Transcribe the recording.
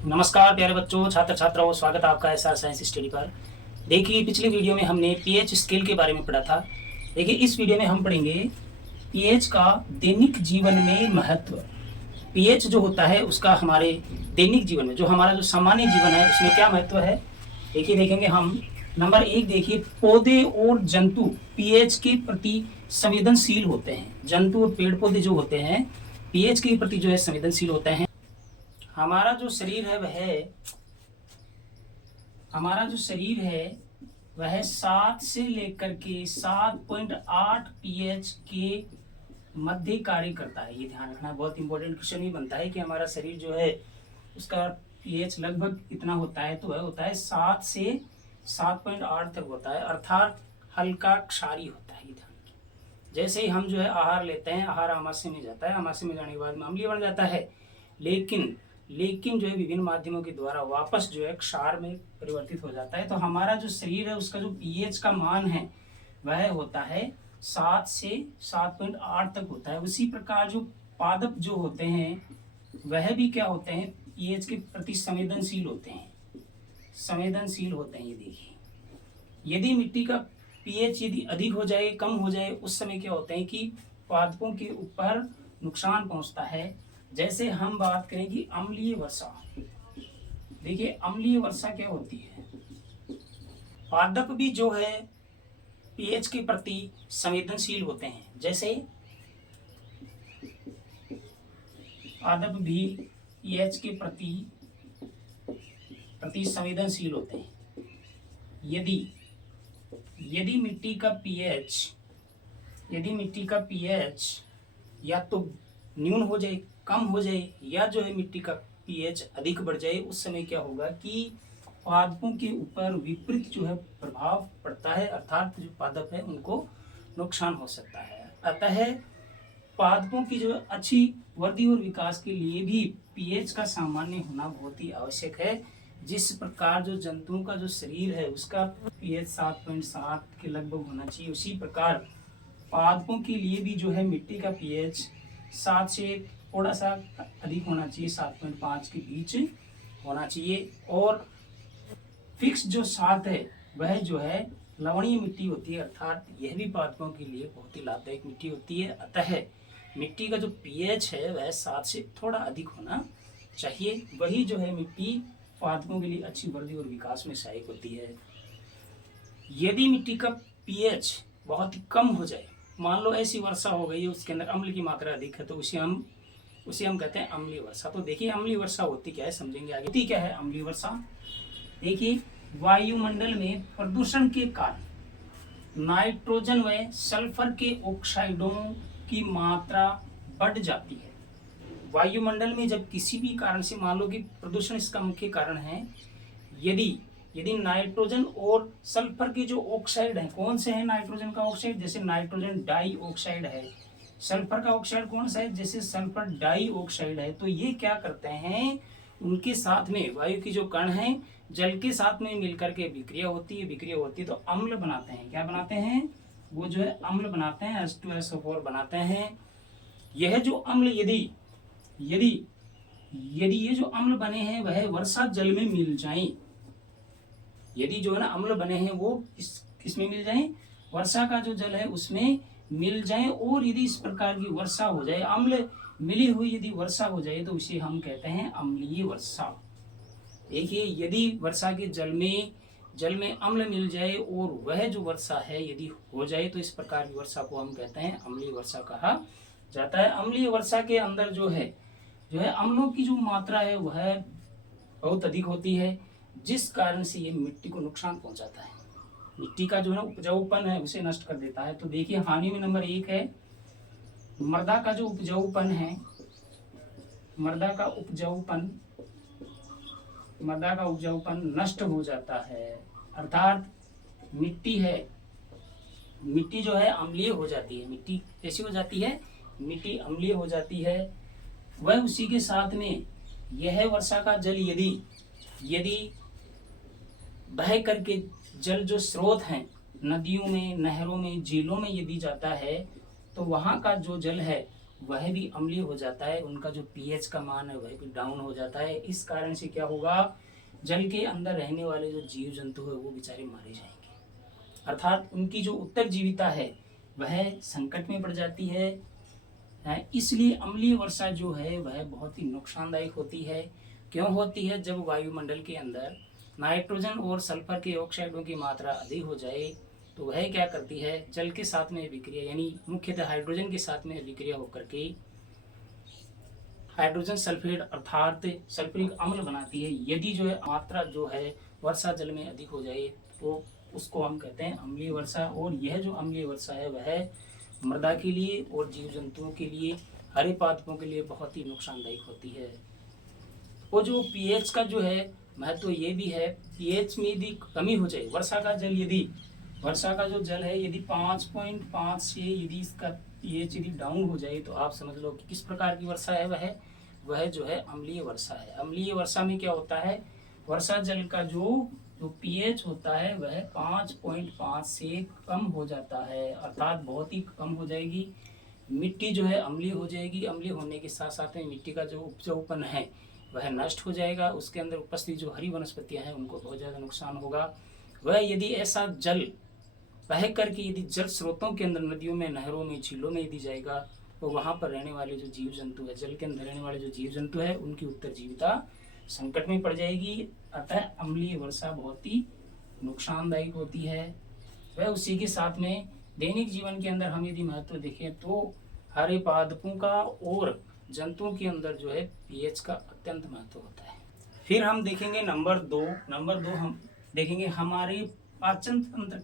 नमस्कार प्यारे बच्चों, छात्र छात्राओं, स्वागत है आपका एसआर साइंस स्टडी पर। देखिए, पिछली वीडियो में हमने पीएच स्केल के बारे में पढ़ा था। देखिए, इस वीडियो में हम पढ़ेंगे पीएच का दैनिक जीवन में महत्व। पीएच जो होता है उसका हमारे दैनिक जीवन में, जो हमारा जो सामान्य जीवन है उसमें क्या महत्व है। देखिए, देखेंगे हम। नंबर 1 देखिए, पौधे और जंतु पीएच के प्रति संवेदनशील होते हैं। जंतु और पेड़ पौधे जो होते हैं पीएच के प्रति जो है संवेदनशील होते हैं। हमारा जो शरीर है वह 7 से लेकर के 7.8 पीएच के मध्य कार्य करता है। ये ध्यान रखना, बहुत इंपॉर्टेंट क्वेश्चन ही बनता है कि हमारा शरीर जो है उसका पीएच लगभग इतना होता है, तो वह होता है 7 से 7.8 तक होता है, अर्थात हल्का क्षारीय होता है। ये ध्यान रखिए। जैसे ही हम जो है आहार लेते हैं, आहार आमाशय में जाता है, आमाशय में जाने के बाद में अम्लीय बन जाता है, लेकिन जो है विभिन्न माध्यमों के द्वारा वापस जो है क्षार में परिवर्तित हो जाता है। तो हमारा जो शरीर है उसका जो पीएच का मान है वह होता है 7 से 7.8 तक होता है। उसी प्रकार जो पादप जो होते हैं वह भी क्या होते हैं, पीएच के प्रति संवेदनशील होते हैं। ये देखिए, यदि मिट्टी का पीएच यदि अधिक हो जाए, कम हो जाए, उस समय क्या होते हैं कि पादपों के ऊपर नुकसान पहुंचता है। जैसे हम बात करें कि अम्लीय वर्षा। देखिए, अम्लीय वर्षा क्या होती है, पादप भी जो है पीएच के प्रति संवेदनशील होते हैं। जैसे पादप भी पीएच के प्रति संवेदनशील होते हैं। यदि मिट्टी का पीएच या तो न्यून हो जाए, कम हो जाए, या जो है मिट्टी का पीएच अधिक बढ़ जाए, उस समय क्या होगा कि पादपों के ऊपर विपरीत जो है प्रभाव पड़ता है, अर्थात जो पादप है उनको नुकसान हो सकता है। अतः पादपों की जो अच्छी वृद्धि और विकास के लिए भी पीएच का सामान्य होना बहुत ही आवश्यक है। जिस प्रकार जो जंतुओं का जो शरीर है उसका पीएच 7.7 के लगभग होना चाहिए, उसी प्रकार पादपों के लिए भी जो है मिट्टी का पीएच 7 से थोड़ा सा अधिक होना चाहिए, 7.5 के बीच होना चाहिए। और फिक्स जो 7 है वह जो है लवणीय मिट्टी होती है, अर्थात यह भी पादपों के लिए बहुत ही लाभदायक मिट्टी होती है। अतः मिट्टी का जो पीएच है वह 7 से थोड़ा अधिक होना चाहिए। वही जो है मिट्टी पादपों के लिए अच्छी वृद्धि और विकास में सहायक होती है। यदि मिट्टी का पीएच बहुत ही कम हो जाए, मान लो ऐसी वर्षा हो गई है उसके अंदर अम्ल की मात्रा अधिक है, तो उसे हम कहते हैं अम्लीय वर्षा। तो देखिए, अम्लीय वर्षा होती क्या है समझेंगे आगे। होती क्या है अम्लीय वर्षा? देखिए, वायुमंडल में प्रदूषण के कारण नाइट्रोजन व सल्फर के ऑक्साइडों की मात्रा बढ़ जाती है। वायुमंडल में जब किसी भी कारण से, मान लो कि प्रदूषण इसका मुख्य कारण है, यदि नाइट्रोजन और सल्फर के जो ऑक्साइड हैं, कौन से हैं नाइट्रोजन का ऑक्साइड, जैसे नाइट्रोजन डाई ऑक्साइड है। सल्फर का ऑक्साइड कौन सा है, जैसे सल्फर डाई ऑक्साइड है। तो ये क्या करते हैं, उनके साथ में वायु की जो कण है जल के साथ में मिलकर के विक्रिया होती है तो अम्ल बनाते हैं। क्या बनाते हैं, वो जो है अम्ल बनाते हैं, H2SO4 बनाते हैं। यह जो अम्ल यदि ये जो अम्ल बने हैं वह वर्षा जल में मिल जाएं, यदि जो है ना अम्ल बने हैं वो किसमें मिल जाएं, वर्षा का जो जल है उसमें मिल जाएं। और यदि इस प्रकार की वर्षा हो जाए, अम्ल मिली हुई यदि वर्षा हो जाए, तो उसे हम कहते हैं अम्लीय वर्षा। देखिए, यदि वर्षा के जल में अम्ल मिल जाए और वह जो वर्षा है यदि हो जाए, तो इस प्रकार की वर्षा को हम कहते हैं अम्लीय वर्षा कहा जाता है। अम्लीय वर्षा के अंदर जो है अम्लों की जो मात्रा है वह बहुत अधिक होती है, जिस कारण से ये मिट्टी को नुकसान पहुंचाता है। मिट्टी का जो है उपजाऊपन है उसे नष्ट कर देता है। तो देखिए, हानि में नंबर 1 है मृदा का जो उपजाऊपन है, मृदा का उपजाऊपन नष्ट हो जाता है, अर्थात मिट्टी जो है अम्लीय हो जाती है। मिट्टी कैसी हो जाती है, मिट्टी अम्लीय हो जाती है। वह उसी के साथ में यह वर्षा का जल यदि बह करके जल जो स्रोत हैं, नदियों में, नहरों में, झीलों में यदि जाता है, तो वहाँ का जो जल है वह भी अम्लीय हो जाता है, उनका जो पीएच का मान है वह भी डाउन हो जाता है। इस कारण से क्या होगा, जल के अंदर रहने वाले जो जीव जंतु है वो बेचारे मारे जाएंगे, अर्थात उनकी जो उत्तरजीविता है वह संकट में पड़ जाती है। इसलिए अम्लीय वर्षा जो है वह बहुत ही नुकसानदायक होती है। क्यों होती है? जब वायुमंडल के अंदर नाइट्रोजन और सल्फर के ऑक्साइडों की मात्रा अधिक हो जाए तो वह क्या करती है, जल के साथ में अभिक्रिया यानी मुख्यतः हाइड्रोजन के साथ में अभिक्रिया होकर के हाइड्रोजन सल्फेट अर्थात सल्फ्यूरिक अम्ल बनाती है। यदि जो है मात्रा जो है वर्षा जल में अधिक हो जाए तो उसको हम कहते हैं अम्लीय वर्षा। और यह जो अम्लीय वर्षा है वह मृदा के लिए और जीव जंतुओं के लिए, हरे पादपों के लिए बहुत ही नुकसानदायक होती है। और जो पीएच का जो है महत्व ये भी है, पीएच में यदि कमी हो जाए, वर्षा का जो जल है यदि 5.5 से यदि इसका पीएच यदि डाउन हो जाए तो आप समझ लो कि किस प्रकार की वर्षा है वह जो है अम्लीय वर्षा है। अम्लीय वर्षा में क्या होता है, वर्षा जल का जो पीएच होता है वह 5.5 से कम हो जाता है, अर्थात बहुत ही कम हो जाएगी। मिट्टी जो है अम्लीय हो जाएगी, अम्लीय होने के साथ साथ में मिट्टी का जो उपजाऊपन है वह नष्ट हो जाएगा, उसके अंदर उपस्थित जो हरी वनस्पतियां हैं उनको बहुत ज़्यादा नुकसान होगा। वह यदि ऐसा जल बह करके यदि जल स्रोतों के अंदर, नदियों में, नहरों में, झीलों में यदि जाएगा तो वहाँ पर रहने वाले जो जीव जंतु है, जल के अंदर रहने वाले जो जीव जंतु है उनकी उत्तरजीविता संकट में पड़ जाएगी। अतः अम्लीय वर्षा बहुत ही नुकसानदायक होती है। वह उसी के साथ में दैनिक जीवन के अंदर हम यदि महत्व देखें तो हरे पादपों का और जंतुओं के अंदर जो है पीएच का अत्यंत महत्व होता है। फिर हम देखेंगे नंबर 2 हम देखेंगे हमारे पाचन तंत्र